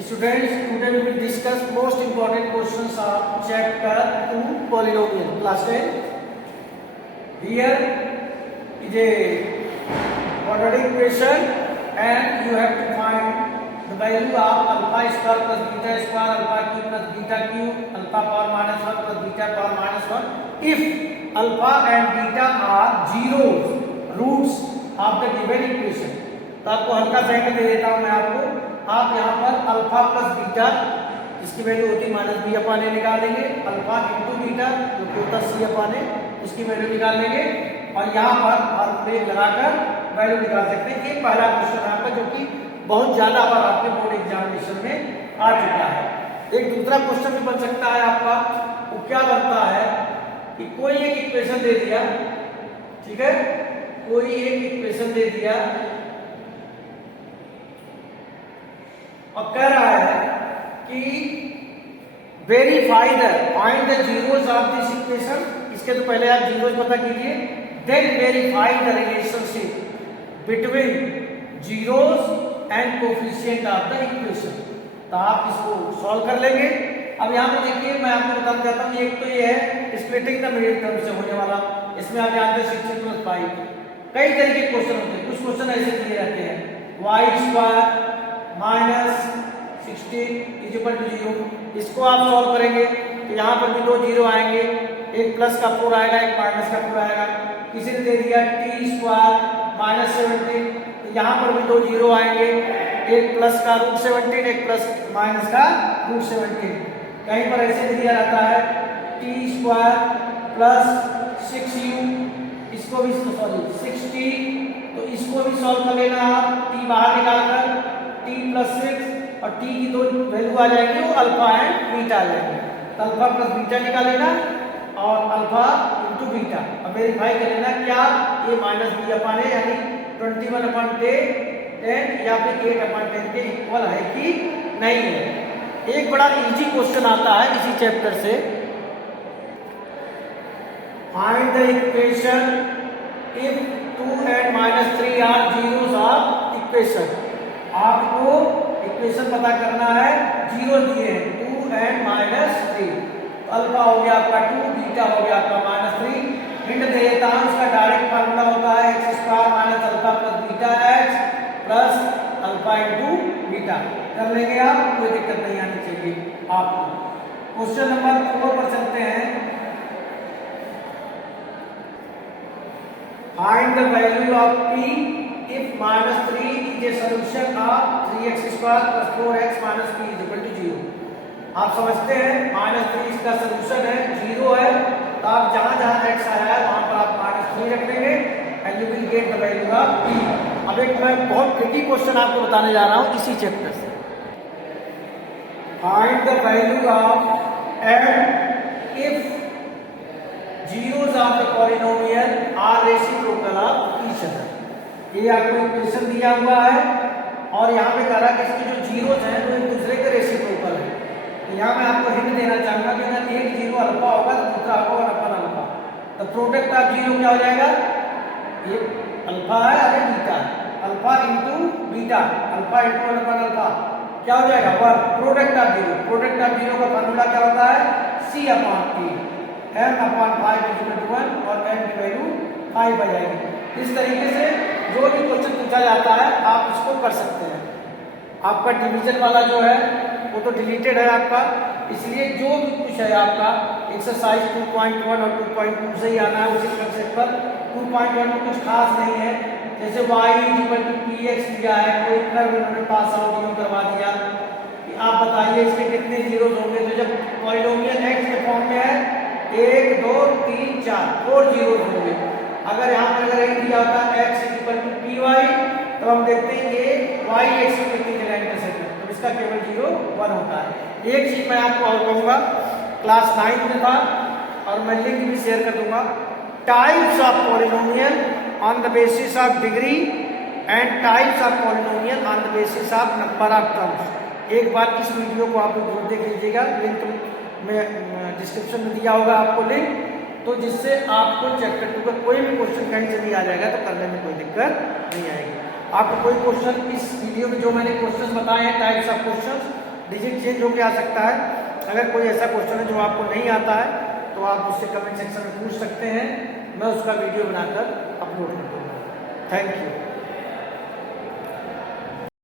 Students, today we will discuss most important questions of chapter 2 polynomial, class 10. Here is a quadratic equation and you have to find the value of alpha square plus beta square, alpha cube plus beta cube, alpha power minus 1 plus beta power minus 1 if alpha and beta are zeros, roots of the given equation. तो आपको हल्का सा hint दे देता हूं मैं आपको, आप यहाँ पर अल्फा प्लस बीटा इसकी वैल्यू होती माइनस बी अपॉन ए निकाल लेंगे, अल्फा इंटू बीटा जो कि होता सी अपॉन ए इसकी वैल्यू निकाल लेंगे और यहाँ पर फॉर्मूले लगाकर वैल्यू निकाल सकते हैं। ये पहला क्वेश्चन आपका जो कि बहुत ज्यादा बार आपके बोर्ड एग्जामिनेशन में आ चुका है। एक दूसरा क्वेश्चन भी बन सकता है आपका, वो क्या बनता है कि कोई एक इक्वेशन दे दिया, ठीक है, कोई एक इक्वेशन दे दिया और कह रहा है कि verify the find the zeros of this equation. इसके तो पहले आप जीरोस पता कीजिए, then verify the relationship between zeros and coefficient of the equation. तो आप इसको सॉल्व कर लेंगे। अब यहाँ पे देखिए मैं आपको बताना चाहता हूँ, एक तो ये है स्प्लिटिंग द मिडिल टर्म से होने वाला, इसमें आप जानते हैं 16 प्लस 5 कई तरह के क्वेश्चन होते हैं। कुछ क्वेश्चन ऐसे दिए रहते हैं y square minus 16 is equal to 0, इसको आप सॉल्व करेंगे तो यहाँ पर भी दो जीरो आएंगे, एक प्लस का 4 आएगा, एक माइनस का 4 आएगा। किसी ने दे दिया टी स्क्वायर माइनस 17, तो यहाँ पर भी दो जीरो आएंगे, एक प्लस का रूट 17, एक प्लस माइनस का रूट 17। कहीं पर ऐसे दिया रहता है टी स्क्वायर प्लस 6u, इसको भी सॉरी 60, तो इसको भी सॉल्व कर लेना आप, टी बाहर निकालकर टी प्लस 6 और टी की दो वैल्यू आ जाएगी, वो अल्फा एंड बीटा आ जाएंगे। तो अल्फा प्लस बीटा निकाल लेना और अल्फा इंटू बीटा अब वेरीफाई कर लेना क्या ये माइनस बी अपॉन ए यानी 21 अपॉन 10 या फिर 8 अपॉन 10 के इक्वल है कि नहीं है। एक बड़ा इजी क्वेश्चन आता है इसी चैप्टर से, find the equation if 2 and -3 are zeros of equation. आपको इक्वेशन पता करना है, जीरो दिए हैं 2 and -3, अल्फा हो गया आपका 2, बीटा हो गया आपका -3। हिंट दे देता हूं, इसका डायरेक्ट फार्मूला होता है x square minus alpha plus beta x plus alpha into beta. कर लेंगे आप, कोई दिक्कत नहीं आनी चाहिए आपको। क्वेश्चन नंबर 4 पर चलते हैं। Find the value of p if -3 is a solution of 3x square plus 4x minus p is equal to 0। आप समझते हैं -3 इसका सॉल्यूशन है, 0 है, तो आप जहां जहां x आया है वहां पर आप -3 रख देंगे and you will get the value of p। अब एक मैं बहुत ट्रिकी क्वेश्चन आपको बताने जा रहा हूं इसी चैप्टर से। Find the value of m if zeros of the polynomial are reciprocal of each other। ये आपको इक्वेशन दिया हुआ है और यहाँ पे कह रहा है कि इसके जो जीरोस हैं वो एक दूसरे के रेसिप्रोकल है। तो यहाँ मैं आपको हिंट देना चाहूंगा कि अगर एक जीरो अल्फा होगा तो दूसरा होगा अपन अल्फा, तो प्रोडक्ट ऑफ जीरो क्या हो जाएगा, ये अल्फा है और ये बीटा है, alpha into beta, alpha into अपन अल्फा क्या हो जाएगा 1। Product of zero, product of zero का फॉर्मूला क्या होता है c upon a, m upon 5 is equal to 1 और m की वैल्यू 5 आ जाएगी। इस तरीके से जो भी क्वेश्चन पूछा जाता है आप इसको कर सकते हैं। आपका डिवीजन वाला जो है वो तो डिलीटेड है आपका, इसलिए जो भी कुछ है आपका एक्सरसाइज 2.1 और 2.2 से ही आना है उसी कंसेप्ट पर। 2.1 में कुछ खास नहीं है, जैसे y इक्वल टू px दिया है, कोई कर्व उन्होंने पास आउट यूं करवा दिया कि आप बताइए इसके कितने जीरोस होंगे। तो जब पॉलिनोमियल x के फॉर्म में है 1 2 3 4 4 जीरोस होंगे। अगर यहाँ पर अगर एक दिया होता है x equal to P Y, तो हम देखते हैं ये y एक्स की कितनी जगह इंटरसेक्ट है, तो इसका केवल 0 1 होता है। एक चीज मैं आपको और कहूंगा, क्लास 9 में था और मैं लिंक भी शेयर कर दूंगा, types of polynomial on the basis of degree and types of polynomial on the basis of number of terms. एक बार इस वीडियो को आप जरूर देख लीजिएगा, लिंक में डिस्क्रिप्शन में दिया होगा आपको लिंक, तो जिससे आपको चैप्टर 2 का कोई भी क्वेश्चन कहीं से नहीं आ जाएगा तो करने में कोई दिक्कत नहीं आएगी। आपको कोई क्वेश्चन इस वीडियो में जो मैंने क्वेश्चन बताए हैं types of question digit change होकर आ सकता है। अगर कोई ऐसा क्वेश्चन है जो आपको नहीं आता है तो आप मुझसे कमेंट सेक्शन में पूछ सकते हैं, मैं उसका वीडियो बनाकर अपलोड कर दूँगा। Thank you.